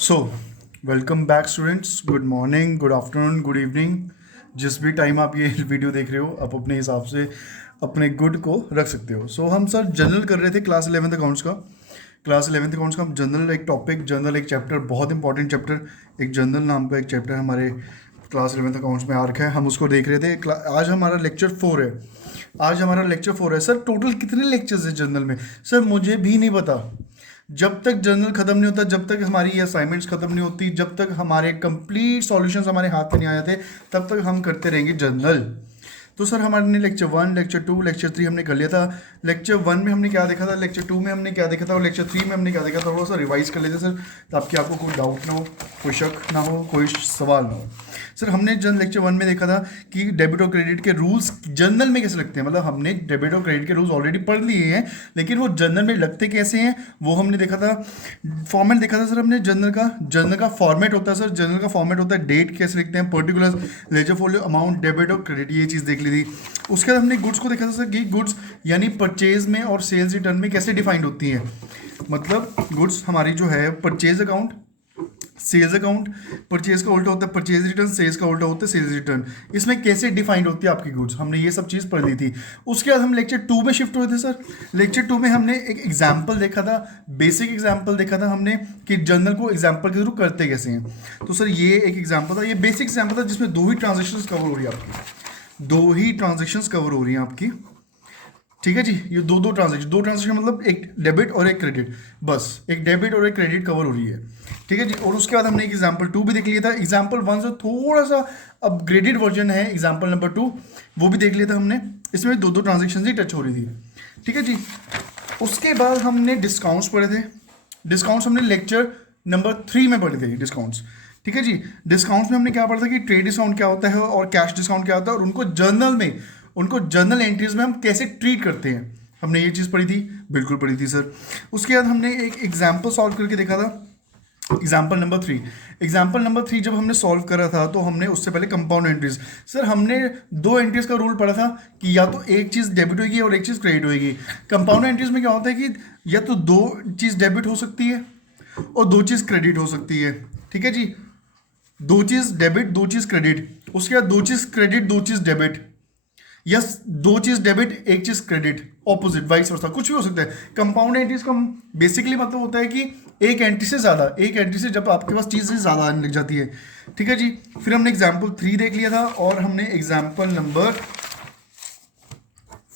So welcome back students. Good morning, good afternoon, good evening. जिस भी time आप ये वीडियो देख रहे हो आप अपने हिसाब से अपने गुड को रख सकते हो। हम सर जनरल कर रहे थे क्लास 11th अकाउंट्स का। क्लास 11th अकाउंट्स का हम जनरल एक टॉपिक, जनरल एक चैप्टर, बहुत इंपॉर्टेंट चैप्टर, एक जनरल नाम का एक चैप्टर हमारे क्लास 11th अकाउंट्स में आ रखा है। हम उसको देख रहे थे। आज हमारा लेक्चर 4 है। आज हमारा लेक्चर 4 है। सर टोटल कितने लेक्चर्स है जनरल में? सर मुझे भी नहीं पता। जब तक जर्नल खत्म नहीं होता, जब तक हमारी ये असाइनमेंट्स खत्म नहीं होती, जब तक हमारे कंप्लीट सॉल्यूशंस हमारे हाथ में नहीं आ जाते, तब तक हम करते रहेंगे जर्नल। तो सर हमारे ने लेक्चर 1, लेक्चर 2, लेक्चर 3 हमने कर लिया था। लेक्चर 1 में हमने क्या देखा था, लेक्चर 2 में हमने क्या देखा था और लेक्चर 3 में हमने क्या देखा था, थोड़ा सा रिवाइज कर लेते सर, ताकि आपको कोई डाउट ना हो, कोई शक ना हो, कोई सवाल ना हो। सर हमने लेक्चर 1 में देखा था कि डेबिट और क्रेडिट के रूल्स जर्नल में कैसे लगते हैं। मतलब हमने डेबिट और क्रेडिट के रूल्स ऑलरेडी पढ़ लिए हैं, लेकिन वो जर्नल में लगते कैसे हैं वो हमने देखा था। फॉर्मेट देखा था सर हमने जर्नल का फॉर्मेट होता है सर, जर्नल का फॉर्मेट होता है, डेट कैसे लिखते हैं, particular, ledger folio, amount, debit और क्रेडिट, ये चीज़ देख ली थी। उसके बाद हमने गुड्स को देखा था सर कि गुड्स यानी परचेज में और सेल्स रिटर्न में कैसे डिफाइंड होती हैं। मतलब गुड्स हमारी जो है purchase account, sales account, purchase का उल्टा होता है परचेज रिटर्न, सेल्स का उल्टा होता है सेल्स रिटर्न, इसमें कैसे डिफाइंड होती है आपकी गुड्स, हमने ये सब चीज़ पढ़ ली थी। उसके बाद हम लेक्चर 2 में शिफ्ट हुए थे सर। लेक्चर 2 में हमने एक एग्जाम्पल देखा था, बेसिक एग्जाम्पल देखा था हमने कि जर्नल को एग्जाम्पल के थ्रू करते कैसे हैं। तो सर ये एक एग्जाम्पल था, ये बेसिक एग्जाम्पल था जिसमें दो ही ट्रांजेक्शन कवर हो रही है आपकी, दो ही ट्रांजेक्शन्स कवर हो रही हैं आपकी। ठीक है जी, ये दो ट्रांजेक्शन मतलब एक डेबिट और एक क्रेडिट, बस एक डेबिट और एक क्रेडिट कवर हो रही है। ठीक है जी। और उसके बाद हमने एक एग्जाम्पल 2 भी देख लिया था। एग्जाम्पल 1 से थोड़ा सा अपग्रेडेड वर्जन है एग्जाम्पल नंबर 2, वो भी देख लिया था हमने। इसमें दो ट्रांजेक्शन ही टच हो रही थी। ठीक है जी। उसके बाद हमने डिस्काउंट्स पढ़े थे। डिस्काउंट्स हमने लेक्चर नंबर 3 में पढ़े थे डिस्काउंट्स। ठीक है जी। डिस्काउंट्स में हमने क्या पढ़ा था कि ट्रेड डिस्काउंट क्या होता है और कैश डिस्काउंट क्या होता है, और उनको जर्नल एंट्रीज में हम कैसे ट्रीट करते हैं, हमने ये चीज़ पढ़ी थी, बिल्कुल पढ़ी थी सर। उसके बाद हमने एक एग्जाम्पल सॉल्व करके देखा था, एग्जाम्पल नंबर 3। एग्जाम्पल नंबर 3 जब हमने सॉल्व करा था तो हमने उससे पहले कंपाउंड एंट्रीज, सर हमने दो एंट्रीज का रूल पढ़ा था कि या तो एक चीज़ डेबिट होगी और एक चीज़ क्रेडिट होगी। कंपाउंड एंट्रीज में क्या होता है कि या तो दो चीज़ डेबिट हो सकती है और दो चीज़ क्रेडिट हो सकती है। ठीक है जी। दो चीज़ डेबिट, दो चीज़ क्रेडिट, उसके बाद दो चीज़ क्रेडिट, दो चीज़ डेबिट, यस दो चीज डेबिट एक चीज क्रेडिट, ऑपोजिट वाइस वर्सा, कुछ भी हो सकता है। कंपाउंड एंट्रीज का बेसिकली मतलब होता है कि एक एंट्री से ज्यादा, एक एंट्री से जब आपके पास चीज से ज्यादा आने लग जाती है। ठीक है जी। फिर हमने एग्जाम्पल 3 देख लिया था और हमने एग्जाम्पल नंबर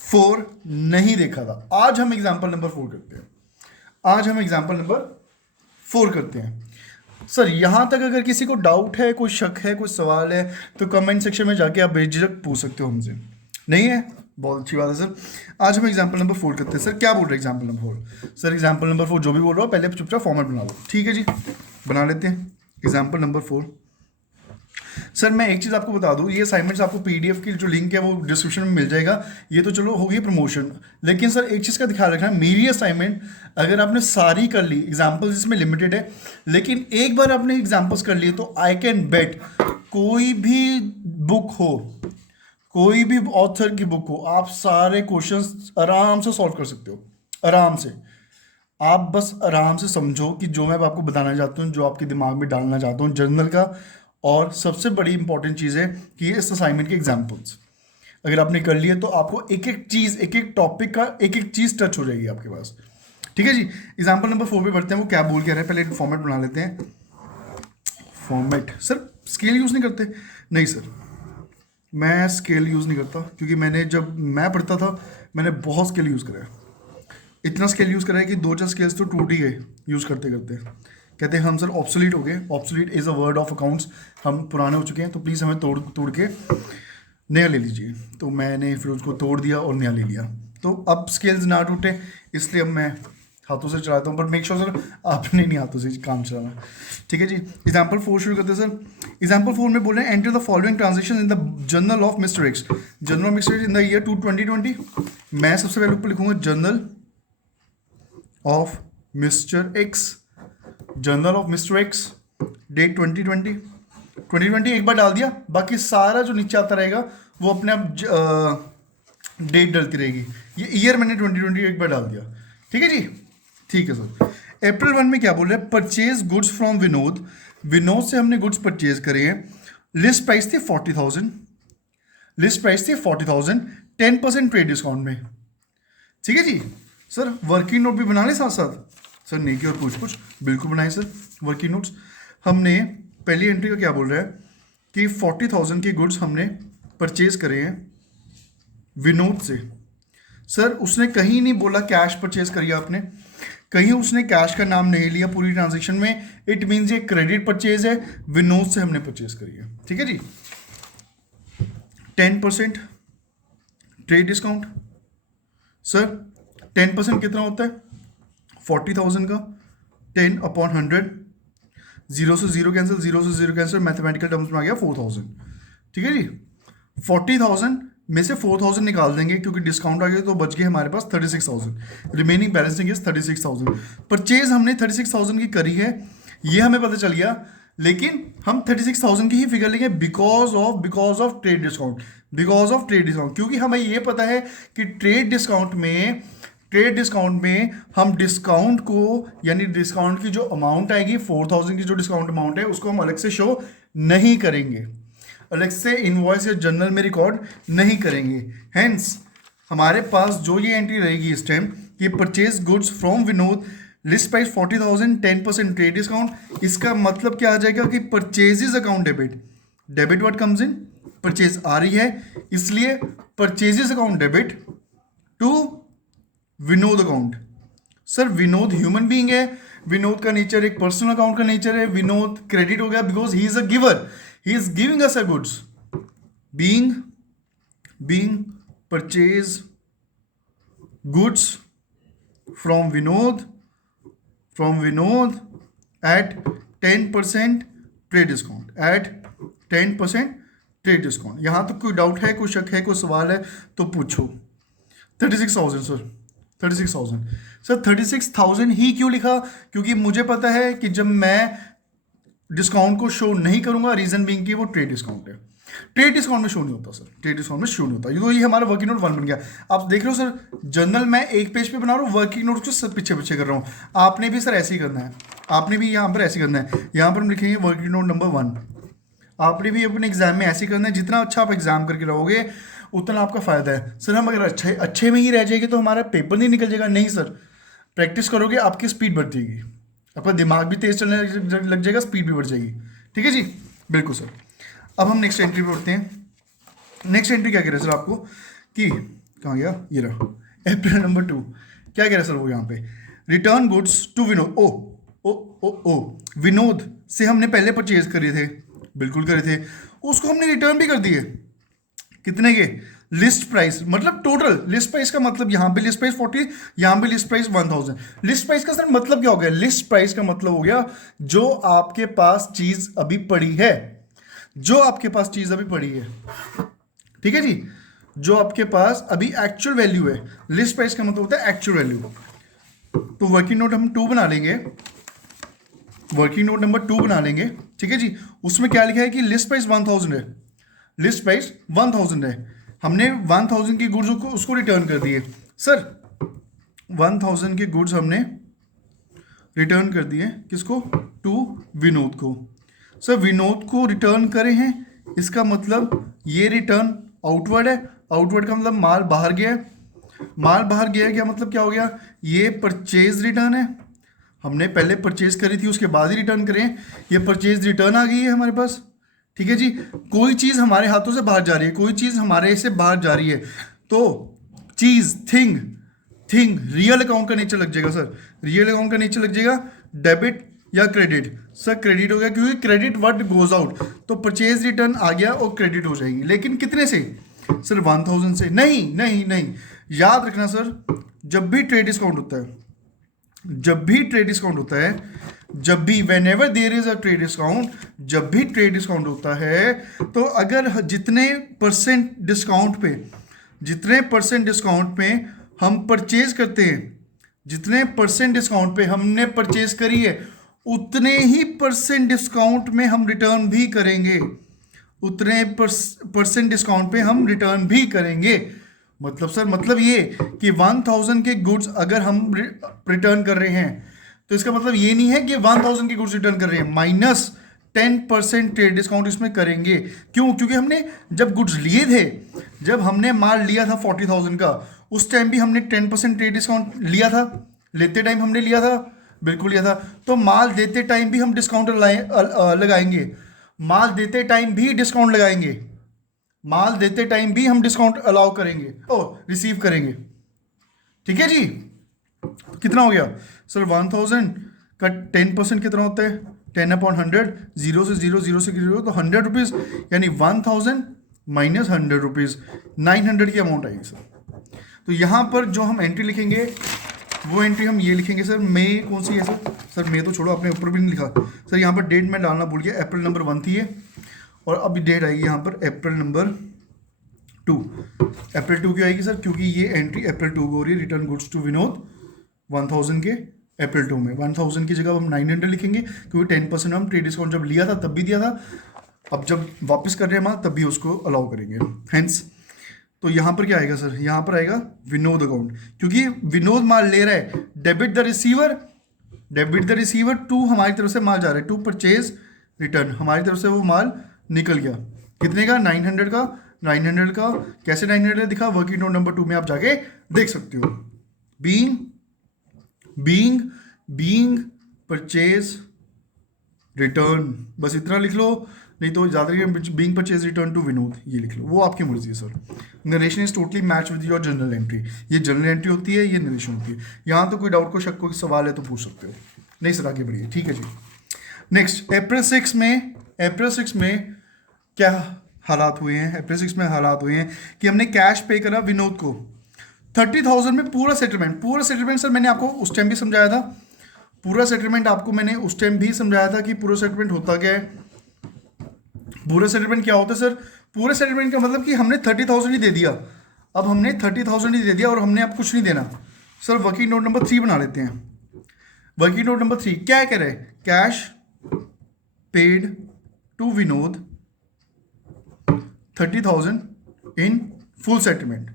4 नहीं देखा था। आज हम एग्जाम्पल नंबर 4 करते हैं। आज हम एग्जाम्पल नंबर 4 करते हैं। सर यहाँ तक अगर किसी को डाउट है, कोई शक है, कोई सवाल है, तो कमेंट सेक्शन में जाके आप बेझिझक पूछ सकते हो हमसे। नहीं है? बहुत अच्छी बात है सर। आज हम एग्जाम्पल नंबर 4 करते हैं। सर क्या बोल रहे हैं example number 4? Sir example number 4 जो भी बोल रहा हो पहले चुपचाप फॉर्मेट बना लो। ठीक है जी, बना लेते हैं एग्जाम्पल नंबर 4। सर मैं एक चीज़ आपको बता दूं, ये असाइनमेंट्स आपको पीडीएफ की जो लिंक है वो डिस्क्रिप्शन में मिल जाएगा। ये तो चलो हो गई प्रमोशन, लेकिन सर एक चीज़ का ख्याल रखना, मेरी असाइनमेंट अगर आपने सारी कर ली, एग्जाम्पल्स इसमें लिमिटेड है, लेकिन एक बार आपने एग्जाम्पल्स कर लिए तो आई कैन बेट कोई भी बुक हो, कोई भी ऑथर की बुक हो, आप सारे क्वेश्चंस आराम से सॉल्व कर सकते हो, आराम से। आप बस आराम से समझो कि जो मैं आपको बताना चाहता हूँ, जो आपके दिमाग में डालना चाहता हूँ जर्नल का। और सबसे बड़ी इंपॉर्टेंट चीज़ है कि इस असाइनमेंट के एग्जाम्पल्स अगर आपने कर लिए तो आपको एक एक चीज़, एक एक टॉपिक का एक एक चीज़ टच हो जाएगी आपके पास। ठीक है जी। एग्जाम्पल नंबर 4 पे बढ़ते हैं। वो क्या बोल के रहे हैं, पहले फॉर्मेट बना लेते हैं। फॉर्मेट सर स्केल यूज़ नहीं करते? नहीं सर, मैं स्केल यूज़ नहीं करता, क्योंकि मैंने जब मैं पढ़ता था मैंने बहुत स्केल यूज़ करा है। इतना स्केल यूज़ करा है कि दो चार स्केल्स तो टूट ही गए यूज़ करते करते। कहते हैं हम सर ऑब्सोलीट हो गए, obsolete is a word of accounts, हम पुराने हो चुके हैं, तो प्लीज़ हमें तोड़ तोड़ के नया ले लीजिए। तो मैंने फिर उसको तोड़ दिया और नया ले लिया। तो अब स्केल्स ना टूटे इसलिए अब मैं हाथों से चलाता हूँ, बट मेक श्योर सर आपने नहीं हाथों से काम चलाना। ठीक है जी। एग्जाम्पल 4 शुरू करते हैं सर। एग्जाम्पल 4 में बोल रहे हैं enter the following transaction in the journal of mister X. Journal of mister X in the year 2020। मैं सबसे पहले ऊपर लिखूंगा journal of mister X, journal of mister X, date 2020 एक बार डाल दिया, बाकी सारा जो नीचे आता रहेगा वो अपने आप डेट डलती रहेगी। ये ईयर मैंने 2020 एक बार डाल दिया। ठीक है जी, ठीक है सर। अप्रैल 1 में क्या बोल रहे हैं, purchase goods from Vinod, Vinod से हमने गुड्स परचेज करे हैं, लिस्ट प्राइस थी 40,000, लिस्ट प्राइस थी 40,000, 10% ट्रेड डिस्काउंट में। ठीक है जी सर, वर्किंग नोट भी बना लें साथ साथ सर, नहीं की और पूछ बिल्कुल बनाए सर वर्किंग नोट्स। हमने पहली एंट्री का क्या बोल रहा है कि 40,000 के गुड्स हमने परचेज करे हैं विनोद से। सर उसने कहीं नहीं बोला कैश परचेज करिए आपने, कहीं उसने कैश का नाम नहीं लिया पूरी ट्रांजैक्शन में, इट मीन्स ये क्रेडिट परचेज है, विनोद से हमने परचेज करी है। ठीक है जी, 10% ट्रेड डिस्काउंट। सर 10% कितना होता है, 40,000 का 10/100, 0 से 0 कैंसिल, 0 से 0 कैंसिल, मैथमेटिकल टर्म्स में आ गया 4,000। ठीक है जी, 40,000 में से 4,000 निकाल देंगे क्योंकि डिस्काउंट आ गया तो बच गए हमारे पास 36,000, रिमेनिंग बैलेंसिंग इज 36,000। परचेज हमने 36,000 की करी है, ये हमें पता चल गया, लेकिन हम 36,000 की ही फिगर लेंगे because of trade discount, because of trade discount, क्योंकि हमें ये पता है कि ट्रेड डिस्काउंट में हम डिस्काउंट को, यानी डिस्काउंट की जो अमाउंट आएगी 4,000 की जो डिस्काउंट अमाउंट है उसको हम अलग से शो नहीं करेंगे, अलग से इनवॉइस या जर्नल में रिकॉर्ड नहीं करेंगे। हेंस हमारे पास जो ये एंट्री रहेगी इस टाइम कि purchase goods from Vinod, list price 40,000, 10% trade discount, इसका मतलब क्या आ जाएगा कि purchases account debit, debit what comes in, purchase आ रही है, इसलिए purchases account debit to Vinod account. Sir Vinod human being है, विनोद का नेचर एक पर्सनल अकाउंट का नेचर है, विनोद क्रेडिट हो गया because he is a giver, he is giving us a goods, being purchase goods from Vinod at 10% trade discount, at 10% trade discount. यहाँ तक कोई डाउट है, कोई शक है, कोई सवाल है तो पूछो। 36,000 सर, 36,000 सर, 36,000 ही क्यों लिखा, क्योंकि मुझे पता है कि जब मैं डिस्काउंट को शो नहीं करूंगा, रीजन बीइंग कि वो ट्रेड डिस्काउंट है, ट्रेड डिस्काउंट में शो नहीं होता सर, ट्रेड डिस्काउंट में शो नहीं होता। तो ये हमारा वर्किंग नोट 1 बन गया। आप देख रहे हो सर, जर्नल मैं एक पेज पे बना रहा हूँ, वर्किंग नोट को पीछे पीछे कर रहा हूँ। आपने भी सर ऐसे ही करना है, आपने भी यहाँ पर ऐसे करना है, यहाँ पर हम लिखेंगे वर्किंग नोट नंबर 1। आपने भी अपने एग्जाम में ऐसे करना है, जितना अच्छा आप एग्जाम करके रहोगे उतना आपका फायदा है। सर हम अगर अच्छे में ही रह जाएंगे तो हमारा पेपर नहीं निकल जाएगा, नहीं सर, प्रैक्टिस करोगे आपकी स्पीड बढ़ जाएगी, आपका दिमाग भी तेज चलने लग जाएगा, स्पीड भी बढ़ जाएगी। ठीक है जी, बिल्कुल सर। अब हम नेक्स्ट एंट्री पे उठते हैं। नेक्स्ट एंट्री क्या कह रहे हैं सर आपको कि कहाँ गया, ये रहा अप्रैल नंबर 2। क्या कह रहे हैं सर वो यहाँ पे, रिटर्न गुड्स टू विनोद। ओ विनोद से हमने पहले परचेज करे थे, बिल्कुल करे थे, उसको हमने रिटर्न भी कर दिए, कितने के, लिस्ट प्राइस, मतलब टोटल लिस्ट प्राइस का मतलब यहाँ पे लिस्ट प्राइस 40, यहाँ पे लिस्ट प्राइस 1,000। लिस्ट प्राइस का सर मतलब क्या हो गया, लिस्ट प्राइस का मतलब हो गया जो आपके पास चीज अभी पड़ी है, जो आपके पास चीज अभी पड़ी है। ठीक है जी, जो आपके पास अभी एक्चुअल वैल्यू है, लिस्ट प्राइस का मतलब होता है एक्चुअल वैल्यू। तो वर्किंग नोट हम 2 बना लेंगे, वर्किंग नोट नंबर 2 बना लेंगे। ठीक है जी, उसमें क्या लिखा है कि लिस्ट प्राइस 1,000 है, लिस्ट प्राइस 1,000 है, हमने 1,000 की गुड्स को उसको रिटर्न कर दिए। सर 1,000 के गुड्स हमने रिटर्न कर दिए, किसको, टू विनोद को। सर विनोद को रिटर्न करे हैं, इसका मतलब ये रिटर्न आउटवर्ड है, आउटवर्ड का मतलब माल बाहर गया है, माल बाहर गया है, क्या मतलब क्या हो गया, ये परचेज रिटर्न है, हमने पहले परचेज करी थी उसके बाद ही रिटर्न करें, ये परचेज रिटर्न आ गई है हमारे पास। ठीक है जी, कोई चीज़ हमारे हाथों से बाहर जा रही है, कोई चीज़ हमारे से बाहर जा रही है, तो चीज़, थिंग रियल अकाउंट का नेचर लग जाएगा सर, रियल अकाउंट का नेचर लग जाएगा, डेबिट या क्रेडिट। सर क्रेडिट हो गया, क्योंकि क्रेडिट वर्ड गोज आउट, तो परचेज रिटर्न आ गया और क्रेडिट हो जाएगी, लेकिन कितने से सर, 1,000 से। नहीं, याद रखना सर, जब भी ट्रेड डिस्काउंट होता है, जब भी ट्रेड डिस्काउंट होता है, जब भी whenever there is a trade discount, जब भी ट्रेड डिस्काउंट होता है, तो अगर जितने परसेंट डिस्काउंट पे, जितने परसेंट डिस्काउंट पे हम परचेज करते हैं, जितने परसेंट डिस्काउंट पे हमने परचेज करी है, उतने ही परसेंट डिस्काउंट में हम रिटर्न भी करेंगे, उतने परसेंट डिस्काउंट पे हम रिटर्न भी करेंगे। मतलब सर, मतलब ये कि 1,000 के गुड्स अगर हम रिटर्न कर रहे हैं, तो इसका मतलब ये नहीं है कि 1000 के गुड्स रिटर्न कर रहे हैं, माइनस 10% ट्रेड डिस्काउंट इसमें करेंगे। क्यों? क्योंकि हमने जब गुड्स लिए थे, जब हमने माल लिया था 40,000 का, उस टाइम भी हमने 10% ट्रेड डिस्काउंट लिया था। लेते टाइम हमने लिया था, बिल्कुल लिया था। तो माल देते टाइम भी हम डिस्काउंट लगाएंगे, माल देते टाइम भी डिस्काउंट लगाएंगे, माल देते टाइम भी हम डिस्काउंट अलाउ करेंगे, रिसीव करेंगे। ठीक है जी। कितना हो गया सर? 1000 का 10% कितना होता है? 10/100, जीरो से जीरो, जीरो से जीरो, तो 100 रुपीज़, यानी 1000 माइनस 100 रुपीज़, 900 की अमाउंट आएगी सर। तो यहाँ पर जो हम एंट्री लिखेंगे वो एंट्री हम ये लिखेंगे सर, मई कौन सी है सर? सर मई तो छोड़ो, आपने ऊपर भी नहीं लिखा सर। यहाँ पर डेट मैं डालना भूल गया, अप्रैल नंबर 1 थी ये, और अभी डेट आएगी यहाँ पर अप्रैल नंबर 2। अप्रैल 2 क्यों आएगी सर? क्योंकि ये एंट्री अप्रैल 2 को हो रही है, रिटर्न गुड्स टू विनोद 1000 के अप्रैल 2 में। 1000 की जगह हम 900 लिखेंगे, क्योंकि 10% हम ट्रेड डिस्काउंट जब लिया था तब भी दिया था, अब जब वापस कर रहे हैं माल तब भी उसको अलाउ करेंगे। हेंस तो यहाँ पर क्या आएगा सर? यहाँ पर आएगा विनोद अकाउंट, क्योंकि विनोद माल ले रहा है। डेबिट द रिसीवर टू, हमारी तरफ से माल जा रहा है, टू परचेज रिटर्न, हमारी तरफ से वो माल निकल गया। कितने का? 900 का। 900 का कैसे 900 दिखा? वर्किंग नोट नंबर 2 में आप जाके देख सकते हो। बीइंग परचेज रिटर्न, बस इतना लिख लो, नहीं तो ज़्यादा being purchase return to Vinod ये लिख लो, वो आपकी मर्जी है sir. Narration is totally match with your journal entry, ये जनरल एंट्री होती है, ये नरेशन होती है। यहाँ तो कोई डाउट, को शक, कोई सवाल है तो पूछ सकते हो। नहीं सर, आगे बढ़िए। ठीक है जी। नेक्स्ट, अप्रैल 6 में क्या हालात हुए हैं? अप्रैल 6 में हालात हुए हैं कि हमने कैश पे करा विनोद को 30,000 में, पूरा सेटलमेंट सर मैंने आपको उस टाइम भी समझाया था, पूरा सेटलमेंट आपको मैंने उस टाइम भी समझाया था कि पूरा सेटलमेंट होता क्या है। पूरा सेटलमेंट क्या होता है सर? पूरे सेटलमेंट का मतलब कि हमने 30,000 ही दे दिया, अब हमने 30,000 ही दे दिया और हमने अब कुछ नहीं देना। सर वर्किंग नोट नंबर 3 बना लेते हैं। वर्किंग नोट नंबर 3 क्या कह रहे हैं? Cash paid to Vinod 30,000 in full settlement,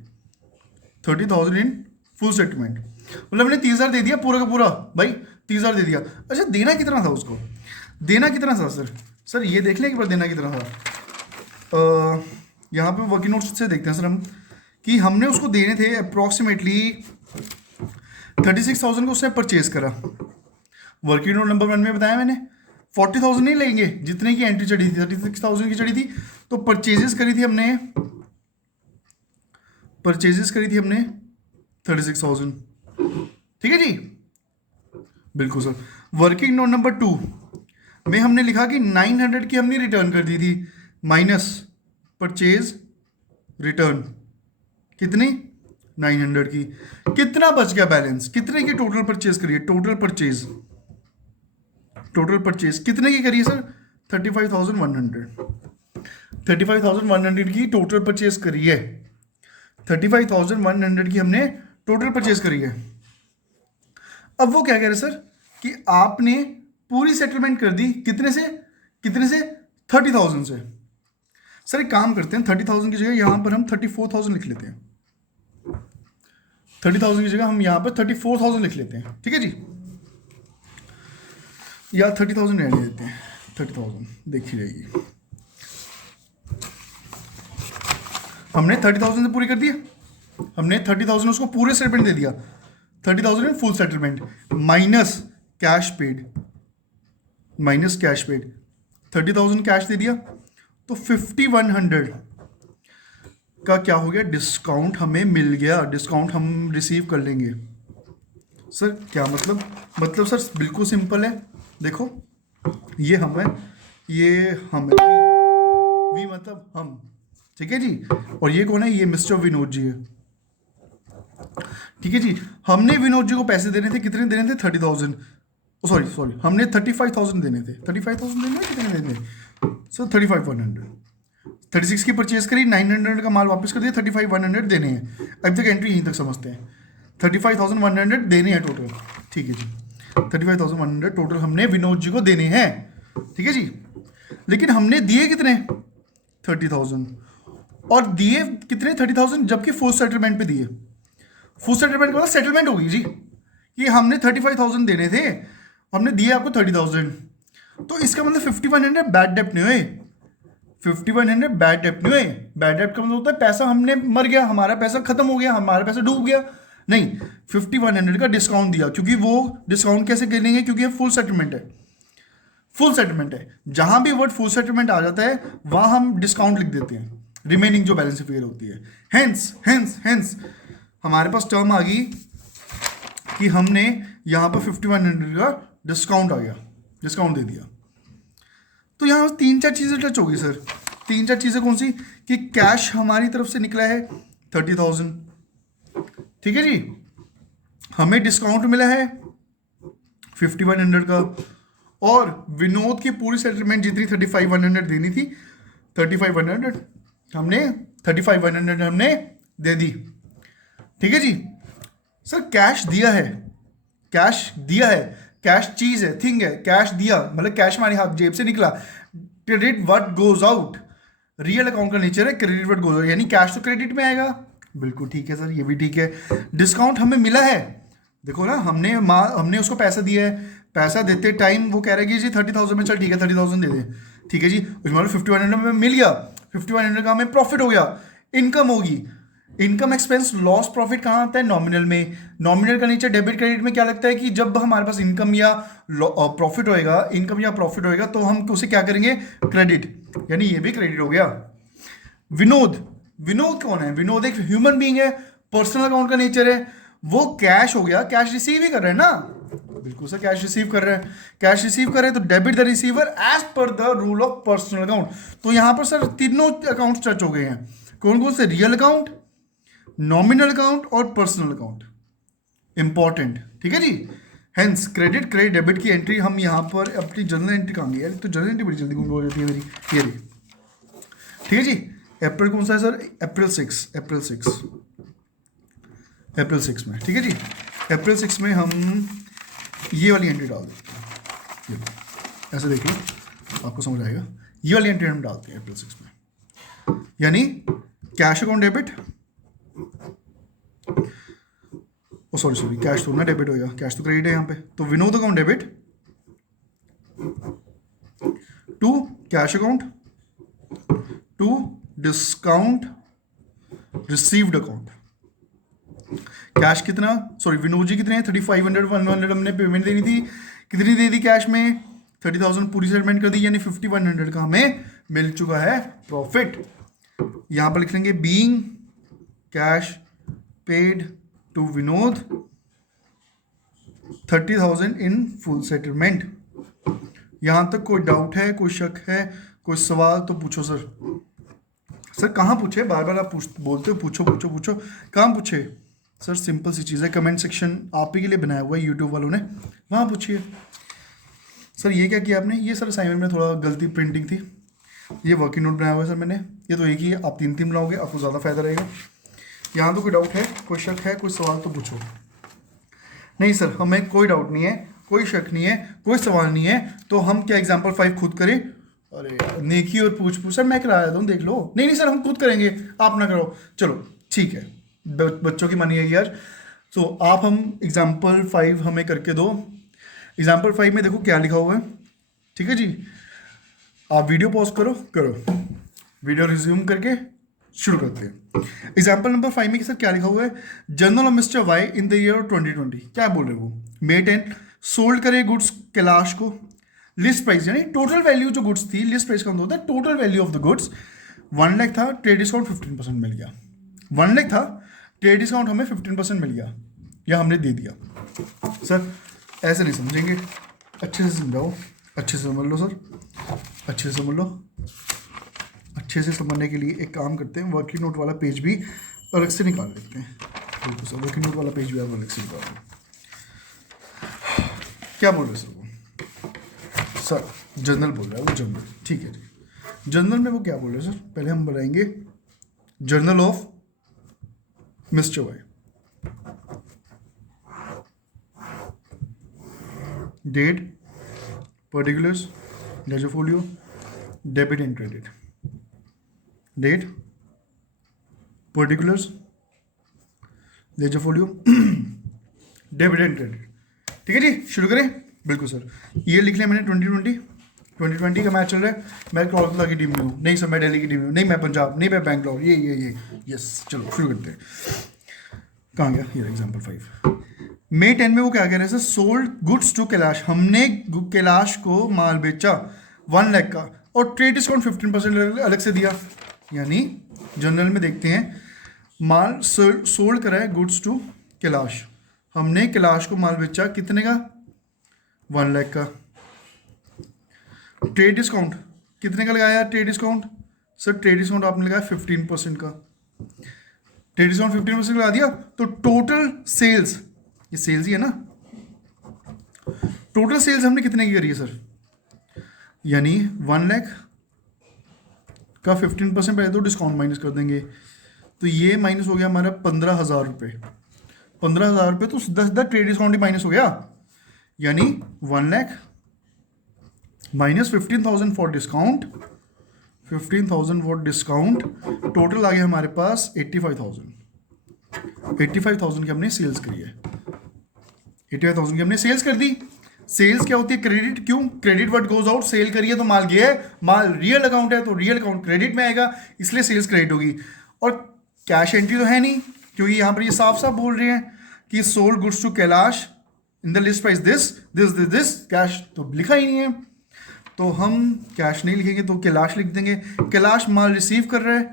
30,000 in full settlement, मतलब हमने 30,000 दे दिया पूरा का पूरा, भाई 30,000 दे दिया। अच्छा, देना कितना था उसको? देना कितना था सर? सर ये देख लें एक बार, देना कितना था। यहाँ पे वर्किंग नोट से देखते हैं सर हम, कि हमने उसको देने थे अप्रॉक्सीमेटली 36,000 को उसने परचेज करा। वर्किंग नोट नंबर 1 में बताया मैंने 40,000 नहीं लेंगे, जितने की एंट्री चढ़ी थी 36,000 की चढ़ी थी, तो परचेजेस करी थी हमने 36,000। ठीक है जी, बिल्कुल सर। वर्किंग नोट नंबर 2 में हमने लिखा कि 900 की हमने रिटर्न कर दी थी, माइनस परचेज रिटर्न कितनी? 900 की। कितना बच गया बैलेंस? कितने की टोटल परचेज करिए? टोटल परचेज कितने की करिए सर? 35,100 की टोटल परचेज करी है। 35,100 की हमने टोटल परचेज करी है। अब वो क्या कह रहे सर कि आपने पूरी सेटलमेंट कर दी, कितने से? 30,000 से। सर एक काम करते हैं, 30,000 की जगह यहां पर हम 34,000 लिख लेते हैं। 30,000 की जगह हम यहां पर 34,000 लिख लेते हैं। ठीक है जी, या 30,000 रहने देते हैं, 30,000 देखी जाएगी। हमने 30,000 से पूरी कर दी, हमने 30,000 उसको पूरे सेटलमेंट दे दिया, 30,000 in full settlement minus cash paid, 30,000 cash दे दिया, तो 5,100 का क्या हो गया? डिस्काउंट हमें मिल गया, डिस्काउंट हम रिसीव कर लेंगे। सर क्या मतलब सर बिल्कुल सिंपल है, देखो ये हम है, ये हम है, वी मतलब हम, ठीक है जी। और ये कौन है? ये मिस्टर विनोद जी है। ठीक है जी, हमने विनोद जी को पैसे देने थे, कितने देने थे? 30,000, सॉरी हमने 35,000 देने थे। 35,000 देने थे, कितने देने थे सर? 35,100। 36 की परचेज करी, 900 का माल वापस कर दिया, 35,100 देने हैं। अभी तक एंट्री यहीं तक समझते हैं, 35,100 देने हैं टोटल। ठीक है जी, 35,100 टोटल हमने विनोद जी को देने हैं। ठीक है जी, लेकिन हमने दिए कितने? 30,000, और दिए कितने? 30,000, जबकि फुल सेटलमेंट पे दिए। फुल सेटलमेंट का मतलब सेटलमेंट होगी जी, कि हमने 35,000 देने थे, हमने दिया आपको 30,000, तो इसका मतलब 5100 बैड डेप्ट नहीं हुए, 5100 बैड डेप्ट नहीं हुए। बैड डेप्ट का मतलब होता है पैसा हमने मर गया, हमारा पैसा खत्म हो गया, हमारा पैसा डूब गया, नहीं 5100 का डिस्काउंट दिया, क्योंकि वो डिस्काउंट कैसे गिनेंगे, क्योंकि ये फुल सेटलमेंट है, फुल सेटलमेंट है। जहां भी वर्ड फुल सेटलमेंट आ जाता है वहां हम डिस्काउंट लिख देते हैं, रिमेनिंग जो बैलेंस फिगर होती है। हेंस हेंस हेंस हमारे पास टर्म आ गई कि हमने यहां पर 5100 का डिस्काउंट आ गया, डिस्काउंट दे दिया। तो यहाँ 3-4 चीज़ें टच होगी सर। 3-4 चीज़ें कौन सी, कि कैश हमारी तरफ से निकला है 30,000, ठीक है जी, हमें डिस्काउंट मिला है 5100 का, और विनोद की पूरी सेटलमेंट जितनी 35,100 देनी थी, 35,100 हमने 35,100 हमने दे दी, ठीक है जी। सर कैश दिया है, कैश दिया है, कैश चीज है, थिंग है, कैश दिया मतलब कैश हमारे हाथ जेब से निकला। Credit what goes out, real account का नेचर है क्रेडिट व्हाट गोज आउट, यानी कैश तो क्रेडिट में आएगा, बिल्कुल ठीक है सर, ये भी ठीक है। डिस्काउंट हमें मिला है, देखो ना, हमने उसको पैसा दिया है, पैसा देते टाइम वो कह रहा है कि जी 30,000 में, चल ठीक है 30,000 दे दे, ठीक है जी, उसमें 5100 में मिल गया, 5100 का हमें प्रॉफिट हो गया, इनकम होगी। इनकम एक्सपेंस लॉस प्रॉफिट कहाँ आता है, नॉमिनल में। नॉमिनल का नेचर डेबिट क्रेडिट में क्या लगता है कि जब हमारे पास इनकम या प्रॉफिट होएगा, इनकम या प्रॉफिट होएगा तो हम उसे क्या करेंगे, क्रेडिट, यानी ये भी क्रेडिट हो गया। विनोद, विनोद कौन है, विनोद एक ह्यूमन बीइंग है, पर्सनल अकाउंट का नेचर है, वो कैश हो गया, कैश रिसीव ही कर रहे हैं ना, बिल्कुल सर कैश रिसीव कर रहे हैं, कैश रिसीव कर रहे हैं तो debit the receiver as per the rule of personal account. तो यहां पर सर तीनों अकाउंट टच हो गए हैं, कौन कौन से, रियल अकाउंट, नॉमिनल अकाउंट और पर्सनल अकाउंट, इंपॉर्टेंट, ठीक है जी। हेंस क्रेडिट क्रेडिट डेबिट की एंट्री हम यहाँ पर अपनी जर्नल एंट्री कहाँ गई यार, तो जर्नल एंट्री बड़ी जल्दी हो जाती है मेरी, ये रही, ठीक है जी। अप्रैल कौन सा है सर, अप्रैल 6, अप्रैल 6, अप्रैल 6 में, ठीक है जी। अप्रैल 6 में हम ये वाली एंट्री डाल देते हैं, ऐसे देख लो आपको समझ आएगा, ये वाली एंट्री हम डालते हैं अप्रैल 6 में, यानी कैश अकाउंट डेबिट, ओ सॉरी कैश तो ना डेबिट होगा, कैश तो क्रेडिट है यहाँ पे, तो Vinod account debit to cash account to discount received account. Cash कितना, सॉरी विनोद जी कितने हैं, 3500 100 हमने पेमेंट देनी थी, कितनी दे दी कैश में, 30,000 पूरी सेटलमेंट कर दी, यानी 5100 का हमें मिल चुका है प्रॉफिट। यहां पर लिख लेंगे being cash paid to Vinod 30,000 in full settlement. यहां तक कोई डाउट है, कोई शक है, कोई सवाल तो पूछो सर। सर कहाँ पूछे, बार बार आप बोलते हो पूछो पूछो पूछो, कहाँ पूछे सर, सिंपल सी चीज़ है, कमेंट सेक्शन आप ही के लिए बनाया हुआ है यूट्यूब वालों ने, वहाँ पूछिए। सर ये क्या किया आपने, ये सर असाइनमेंट में थोड़ा गलती प्रिंटिंग थी, ये वर्किंग नोट बनाया हुआ है सर मैंने, ये तो एक ही है, आप 3-3 बनाओगे आपको ज़्यादा फायदा रहेगा। यहाँ तो कोई डाउट है, कोई शक है, कोई सवाल तो पूछो। नहीं सर हमें कोई डाउट नहीं है, कोई शक नहीं है, कोई सवाल नहीं है, तो हम क्या एग्जाम्पल 5 खुद करें। अरे यार नेकी और पूछ पूछ, सर मैं करा देता हूँ देख लो, नहीं नहीं सर हम खुद करेंगे, आप ना करो, चलो ठीक है, बच्चों की मानिए यार। सो आप हम एग्जाम्पल 5 हमें करके दो। एग्जाम्पल 5 में देखो क्या लिखा हुआ है, ठीक है जी। आप वीडियो पॉज करो, वीडियो रिज्यूम करके शुरू करते हैं। एग्जाम्पल नंबर 5 में सर क्या लिखा हुआ है, journal of mister Y in the year 2020, क्या बोल रहे हो, मे 10 सोल्ड करे गुड्स कैलाश को, लिस्ट प्राइस यानी टोटल वैल्यू जो गुड्स थी, लिस्ट प्राइस का मतलब होता है total value of the goods, 1 lakh था, ट्रेड डिस्काउंट 15% मिल गया, 1 लाख था, ट्रेड डिस्काउंट हमें 15% मिल गया, या हमने दे दिया। सर ऐसे नहीं समझेंगे, अच्छे से समझाओ, अच्छे से समझ लो सर, अच्छे से समझ लो। अच्छे से समझने के लिए एक काम करते हैं, वर्किंग नोट वाला पेज भी अलग से निकाल लेते हैं, बिल्कुल सर वर्किंग नोट वाला पेज भी आप अलग से निकाल लो। क्या बोल रहे सर वो, सर जर्नल बोल रहा है वो, जर्नल, ठीक है जी। जर्नल में वो क्या बोल रहे हैं सर, पहले हम बनाएंगे journal of mister Y, date, particulars, ledger folio, debit and credit, date, particulars, ledger folio, debit and credit, ठीक है जी। शुरू करें, बिल्कुल सर, ये लिख लिया मैंने 2020 का मैच चल रहा है, मैं कोलकाता की टीम में हूँ, नहीं सर मैं दिल्ली की टीम में हूँ, नहीं मैं पंजाब, नहीं मैं बैंगलोर, ये यस। चलो शुरू करते हैं। कहाँ गया ये एग्जाम्पल 5। May 10 में वो क्या कह रहे हैं sir, sold goods to Kailash, हमने कैलाश को माल बेचा 1 लाख का और ट्रेड डिस्काउंट 15% अलग से दिया। यानी जनरल में देखते हैं, माल सोल्ड करा है गुड्स टू कैलाश, हमने कैलाश को माल बेचा कितने का, 1 लाख का। ट्रेड डिस्काउंट कितने का लगाया trade discount, sir trade discount आपने लगाया 15% का, ट्रेड डिस्काउंट 15% लगा दिया, तो टोटल सेल्स, ये सेल्स ही है ना, टोटल सेल्स हमने कितने की करी है सर, यानी 1 लाख का 15% पहले तो डिस्काउंट माइनस कर देंगे, तो ये माइनस हो गया हमारा 15,000 रुपये। 15,000 रुपये तो सीधा ट्रेड डिस्काउंट ही माइनस हो गया, यानी 1 lakh minus 15,000 for discount, 15,000 for discount, total आ गया हमारे पास 85,000 की हमने सेल्स करी है, 85,000 की हमने सेल्स कर दी। सेल्स क्या होती है, क्रेडिट, क्यों, credit what goes out, sell करिए तो माल गया है, माल रियल अकाउंट है तो रियल अकाउंट क्रेडिट में आएगा, इसलिए सेल्स क्रेडिट होगी। और कैश एंट्री तो है नहीं, क्योंकि यहाँ पर ये साफ साफ बोल रहे हैं कि sold goods to Kailash in the list price this, cash तो लिखा ही नहीं है, तो हम कैश नहीं लिखेंगे तो कैलाश लिख देंगे। कैलाश माल रिसीव कर रहा है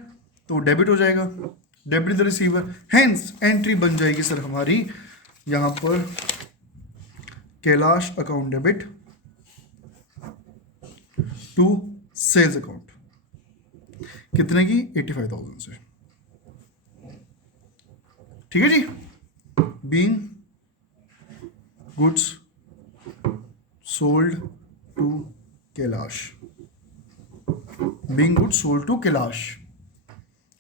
तो डेबिट हो जाएगा, debit the receiver, hence entry बन जाएगी सर हमारी यहाँ पर Kailash account debit to sales account, कितने की, 85,000 से। ठीक है जी, being goods sold to Kailash, being goods sold to Kailash,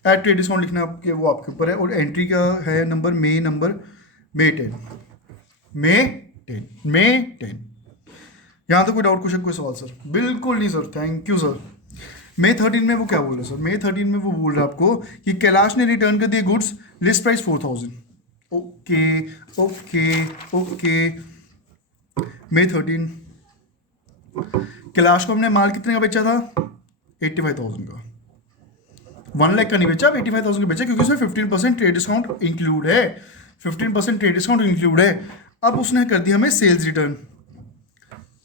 at trade discount लिखना आपके, वो आपके ऊपर है। और एंट्री का है नंबर मे 10। यहाँ तो कोई डाउट क्वेश्चन, कोई सवाल सर? बिल्कुल नहीं sir, thank you sir. May 13 में वो क्या बोल रहे हैं सर, May 13 में वो बोल रहा है आपको कि कैलाश ने रिटर्न कर दिए goods, list price 4,000। Okay May 13 Kailash को हमने माल कितने का बेचा था, 85,000 का, 1 लाख का नहीं बेचा, 85,000 का बेचा, क्योंकि उसमें 15% ट्रेड डिस्काउंट इंक्लूड है, 15% ट्रेड डिस्काउंट इंक्लूड है। अब उसने कर दिया हमें सेल्स रिटर्न।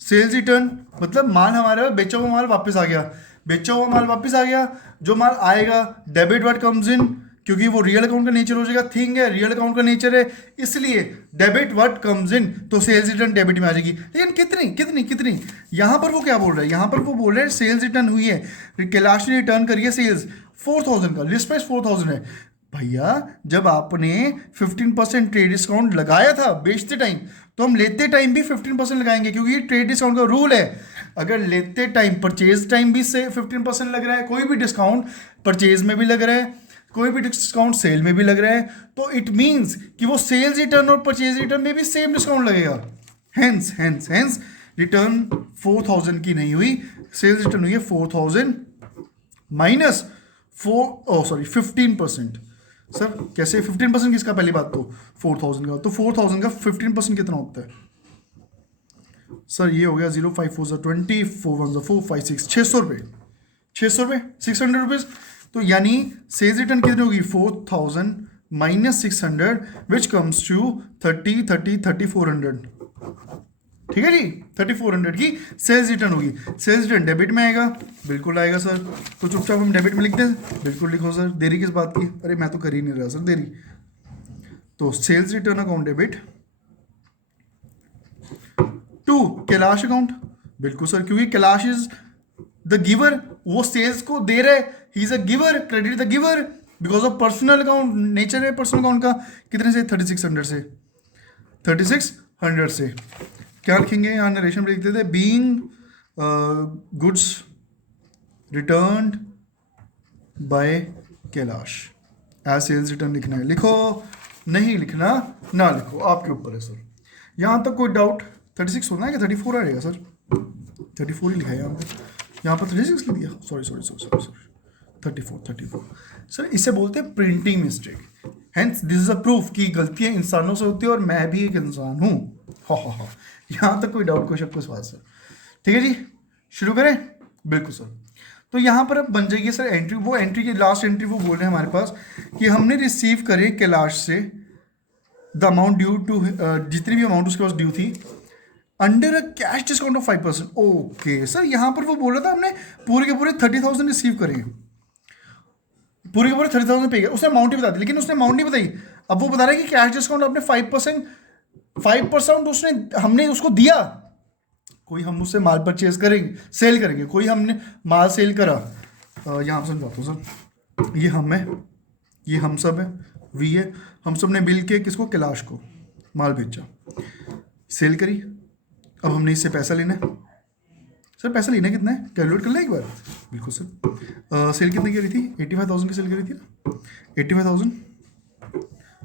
सेल्स रिटर्न मतलब माल हमारे बेचा हुआ माल वापस आ गया, बेचा हुआ माल वापस आ गया, जो माल आएगा डेबिट व्हाट कम्स इन, क्योंकि वो रियल अकाउंट का नेचर हो जाएगा, थिंग है रियल अकाउंट का नेचर है, इसलिए डेबिट व्हाट कम्स इन, तो सेल्स रिटर्न डेबिट में आ जाएगी। लेकिन कितनी यहाँ पर वो क्या बोल रहा है, यहाँ पर वो बोल रहे हैं सेल्स रिटर्न हुई है, कैलाश ने रिटर्न करी है सेल्स 4,000 का, लिस्ट प्राइस 4,000 है। भैया जब आपने 15% ट्रेड डिस्काउंट लगाया था बेचते टाइम, तो हम लेते टाइम भी 15% लगाएंगे, क्योंकि ये ट्रेड डिस्काउंट का रूल है। अगर लेते टाइम, परचेज टाइम भी से 15% लग रहा है, कोई भी डिस्काउंट परचेज में भी लग रहा है, कोई भी डिस्काउंट सेल में भी लग रहा है, तो इट मीन्स कि वो सेल्स रिटर्न और परचेज रिटर्न में भी सेम डिस्काउंट लगेगा। हेंस रिटर्न 4,000 की नहीं हुई, सेल्स रिटर्न हुई है 4,000 माइनस 15%। सर कैसे 15% किसका, पहली बात तो 4,000 का, तो 4,000 का 15% कितना होता है सर, ये हो गया 0 5 4 20 4 1 4 5 6 600 रुपये, 600 रुपीज़। तो यानी सेल्स रिटर्न कितनी होगी, 4,000 माइनस 600 विच कम्स टू 3,400। ठीक है जी, 3,400 की सेल्स रिटर्न होगी। सेल्स रिटर्न डेबिट में आएगा, बिल्कुल आएगा सर, तो चुपचाप हम डेबिट में लिख दें, बिल्कुल लिखो सर, देरी किस बात की, अरे मैं तो कर ही नहीं रहा सर देरी। तो sales return account debit to Kailash account, बिल्कुल सर, क्योंकि कैलाश इज द गिवर, वो सेल्स को दे रहे, he is a giver, credit the giver because of personal account, nature है पर्सनल अकाउंट का। कितने से, 3,600 से क्या लिखेंगे, यहाँ नरेशन में लिखते थे, being goods returned by Kailash, as sales return लिखना है लिखो, नहीं लिखना ना लिखो, आपके ऊपर है सर। यहाँ तक कोई डाउट, 36 होना है कि 34 आएगा सर, 34 ही लिखा है यहाँ पर 36 लिख दिया, सॉरी 34 सर, इसे बोलते हैं printing mistake. Hence this is a proof कि गलतियाँ इंसानों से होती है और मैं भी एक इंसान हूँ। हा यहाँ तक कोई डाउट, कोई शक, कोई सवाल सर? ठीक है जी, शुरू करें? बिल्कुल सर। तो यहाँ पर अब बन जाएगी सर एंट्री, वो एंट्री की लास्ट एंट्री वो बोल रहे हैं हमारे पास कि हमने रिसीव करे कैलाश से द अमाउंट ड्यू टू, जितनी भी अमाउंट उसके पास ड्यू थी, under a cash discount of 5%। Okay sir, यहाँ पर वो बोल रहा था हमने पूरे के पूरे 30,000 रिसीव करे, पूरे के पूरे 30,000 पे गया, उसने अमाउंट ही बता दी, लेकिन उसने अमाउंट नहीं बताई। अब वो बता रहा है कि कैश डिस्काउंट आपने 5% उसने हमने उसको दिया। कोई हम उससे माल परचेज करेंगे, सेल करेंगे, कोई हमने माल सेल करा, यहाँ समझाता हूँ सर, ये हम है, ये हम सब है, वी है, हम सब ने मिल के किसको, कैलाश को माल बेचा, सेल करी। अब हमने इससे पैसा लेना है सर, पैसा लेना कितना है कैलकुलेट कर लें एक बार? बिल्कुल सर। सेल कितने की करी थी? 85,000 की सेल करी थी ना। 85,000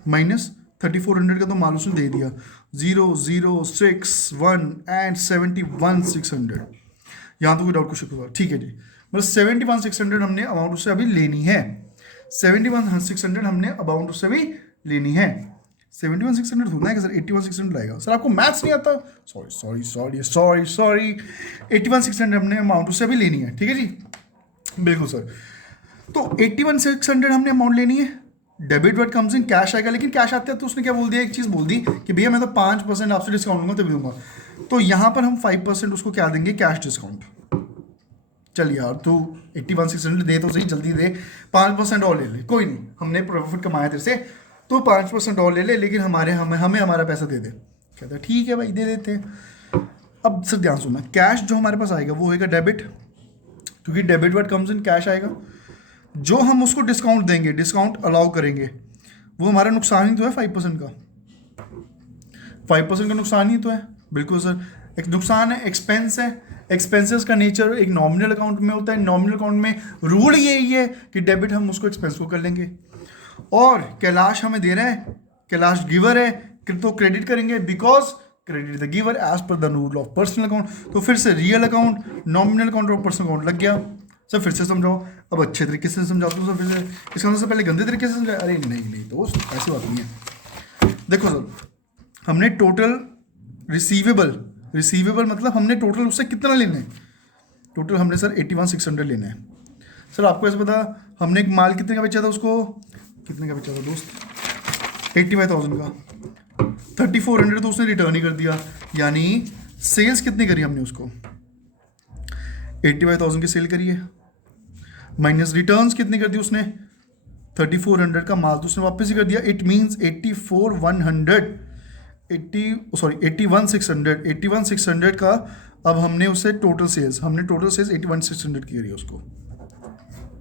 माइनस 3,400 का तो माल उसने दे दिया, 0,061 एंड 71,600। यहाँ तो कोई डाउट, कुछ शुक्र, ठीक है जी। मतलब 71,600 हमने अमाउंट उससे अभी लेनी है, 71,600 हमने अमाउंट उससे भी लेनी है। 71,600 थोड़ा है कि सर 81,600 लाएगा सर, आपको मैथ्स नहीं आता? सॉरी 81,600 हमने अमाउंट उससे अभी लेनी है, ठीक है जी, बिल्कुल सर। तो 81,600 हमने अमाउंट लेनी है, debit word comes in, cash आएगा, लेकिन कैश आते हैं तो उसने क्या बोल दिया, एक चीज़ बोल दी कि भैया मैं तो 5% आपसे डिस्काउंट दूंगा तभी दूंगा। तो यहाँ पर हम 5% उसको क्या देंगे, कैश डिस्काउंट। चल यार तू 81,600 दे तो सही, जल्दी दे, 5% और ले ले, कोई नहीं, हमने प्रॉफिट कमाया तेरे से, तो 5% और ले ले, लेकिन हमें हमारा पैसा दे दे। कहता है ठीक है भाई, दे देते हैं। अब सर ध्यान सुनना, कैश जो हमारे पास आएगा वो होएगा डेबिट, क्योंकि debit word comes in, cash आएगा। जो हम उसको डिस्काउंट देंगे, डिस्काउंट अलाउ करेंगे, वो हमारा नुकसान ही तो है 5% का, 5% का नुकसान ही तो है, बिल्कुल सर। एक नुकसान है, एक्सपेंस है, एक्सपेंसेस का नेचर एक नॉमिनल अकाउंट में होता है, नॉमिनल अकाउंट में रूल यही है कि डेबिट हम उसको एक्सपेंस को कर लेंगे, और कैलाश हमें दे रहा है, कैलाश गिवर है, तो क्रेडिट करेंगे, because credit the giver as per the rule of personal account. तो फिर से रियल अकाउंट, नॉमिनल अकाउंट और पर्सनल अकाउंट लग गया। सर फिर से समझाओ, अब अच्छे तरीके से समझाता हूँ सर, फिर से इसका मतलब से पहले गंदे तरीके से समझाया? अरे नहीं दोस्त, ऐसी बात नहीं है। देखो सर, हमने टोटल रिसीवेबल मतलब हमने टोटल उससे कितना लेना है, टोटल हमने सर 81,600 लेना है। सर आपको ऐसे पता, हमने एक माल कितने का बेचा था उसको, कितने का बेचा था दोस्त, 85,000 का, 3,400 तो उसने रिटर्न ही कर दिया, यानी सेल्स कितनी करी हमने उसको, 85,000 की सेल करी है, माइनस रिटर्न्स कितनी कर दी उसने, 3,400 का माल तो उसने वापस ही कर दिया। इट मीन्स 81,600 का अब हमने उससे टोटल सेल्स 81,600 की करी है उसको,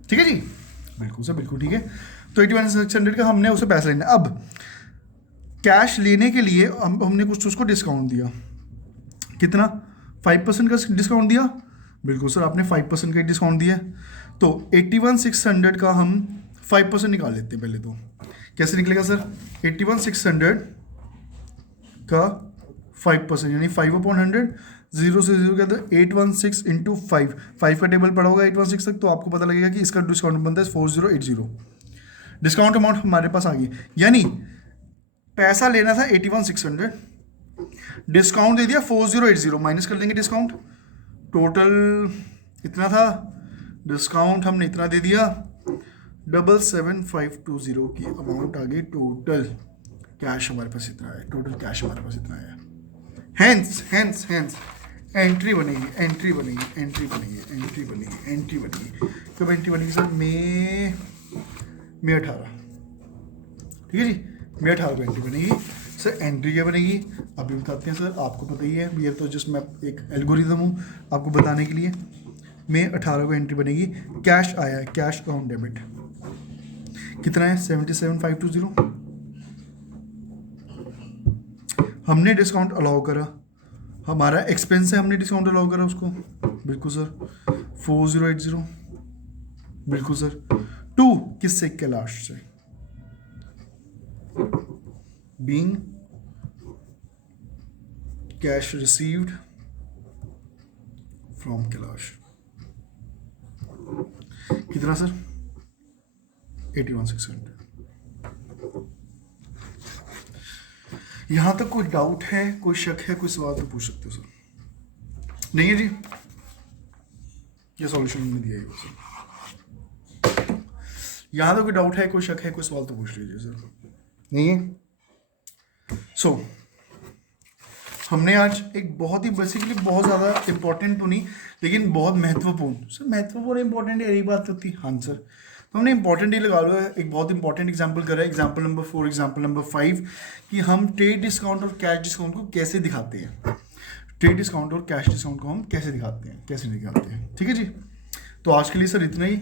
ठीक है जी, बिल्कुल सर, बिल्कुल ठीक है। तो 81,600 का हमने उसे पैसा लेना। अब कैश लेने के लिए हमने कुछ उसको डिस्काउंट दिया, कितना, 5% का डिस्काउंट दिया, बिल्कुल सर आपने 5% का डिस्काउंट दिया। तो 81,600 का हम 5% निकाल लेते हैं पहले तो, कैसे निकलेगा सर, 81,600 का 5% यानी 5/100, 0 से 0 क्या, तो 816 इंटू 5 का टेबल पड़ा होगा 816 तक, तो आपको पता लगेगा कि इसका डिस्काउंट बनता है 4080। डिस्काउंट अमाउंट हमारे पास आ गई, यानी पैसा लेना था 81,600, डिस्काउंट दे दिया 4080, माइनस कर लेंगे डिस्काउंट, टोटल इतना था, डिस्काउंट हमने इतना दे दिया, 77,520 की अमाउंट आ गई, टोटल कैश हमारे पास इतना है, टोटल कैश हमारे पास इतना है। हैंस एंट्री बनेगी कब एंट्री बनेगी सर, मई 18, ठीक है जी, मई 18 को एंट्री बनेगी सर। एंट्री क्या बनेगी अभी बताते हैं सर, आपको पता ही है, ये तो जस्ट मैं एक एल्गोरिदम हूँ आपको बताने के लिए। मई 18 को एंट्री बनेगी, कैश आया है, कैश अकाउंट डेबिट कितना है, 77,520, हमने डिस्काउंट अलाउ करा, हमारा एक्सपेंस है, हमने डिस्काउंट अलाउ करा उसको, बिल्कुल सर, 4080, बिल्कुल सर, 2 किससे, कैलाश से, being cash received from Kailash, कितना सर, 81,600। यहाँ तक कोई डाउट है, कोई शक है, कोई सवाल तो पूछ सकते हो सर? नहीं है जी, ये सॉल्यूशन हमने दिया है सर। यहाँ तक कोई डाउट है, कोई शक है, कोई सवाल तो पूछ लीजिए सर। नहीं है? सो हमने आज एक बहुत ही बेसिकली बहुत ज़्यादा इंपॉर्टेंट तो नहीं लेकिन बहुत महत्वपूर्ण, सर महत्वपूर्ण इंपॉर्टेंट यही बात होती है। हाँ सर, तो हमने इंपॉर्टेंट ही लगा लो है, एक बहुत इंपॉर्टेंट एग्जांपल करा है, एग्जांपल नंबर 4, एग्जांपल नंबर 5 कि हम ट्रेड डिस्काउंट और कैश डिस्काउंट को कैसे दिखाते हैं। ट्रेड डिस्काउंट और कैश डिस्काउंट को हम कैसे दिखाते हैं, कैसे दिखाते हैं। ठीक है जी, तो आज के लिए सर इतना ही।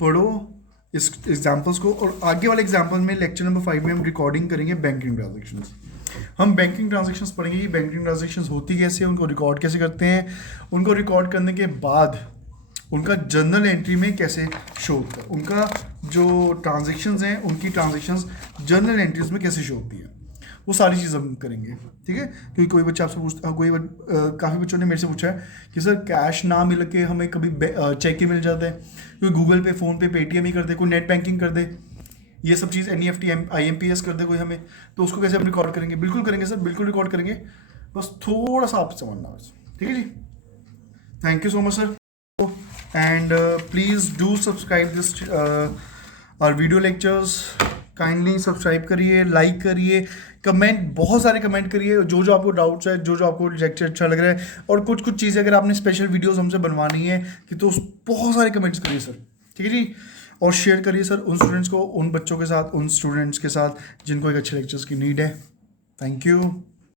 पढ़ो इस एग्जाम्पल्स को, और आगे वाले एग्जाम्पल में लेक्चर नंबर 5 में हम रिकॉर्डिंग करेंगे बैंकिंग ट्रांजेक्शन्स। हम बैंकिंग ट्रांजेक्शन्स पढ़ेंगे कि बैंकिंग ट्रांजेक्शन्स होती कैसे, उनको रिकॉर्ड कैसे करते हैं, उनको रिकॉर्ड करने के बाद उनका जर्नल एंट्री में कैसे शो होता है, उनका जो ट्रांजेक्शन्स हैं उनकी ट्रांजेक्शन्स जर्नल एंट्रीज में कैसे शो होती है, वो सारी चीज़ हम करेंगे। ठीक है, क्योंकि कोई बच्चा आपसे पूछता, काफ़ी बच्चों ने मेरे से पूछा है कि सर कैश ना मिल के हमें कभी चेक ही मिल जाता है, कोई गूगल पे, फ़ोन पे, पेटीएम ही कर दे, कोई नेट बैंकिंग कर दे, ये सब चीज़ NEFT IMPS कर दे कोई हमें, तो उसको कैसे हम रिकॉर्ड करेंगे? बिल्कुल करेंगे सर, बिल्कुल रिकॉर्ड करेंगे, बस थोड़ा सा आप समझना बस। ठीक है जी, thank you so much sir, and please do subscribe this our video lectures. Kindly subscribe करिए, लाइक करिए, कमेंट, बहुत सारे कमेंट करिए, जो जो आपको डाउट्स है, जो जो आपको लेक्चर अच्छा लग रहा है, और कुछ कुछ चीज़ें अगर आपने स्पेशल वीडियोस हमसे बनवानी है कि तो बहुत सारे कमेंट्स करिए सर। ठीक है जी, और शेयर करिए सर उन स्टूडेंट्स को, उन बच्चों के साथ, उन स्टूडेंट्स के साथ जिनको एक अच्छे लेक्चर्स की नीड है। Thank you.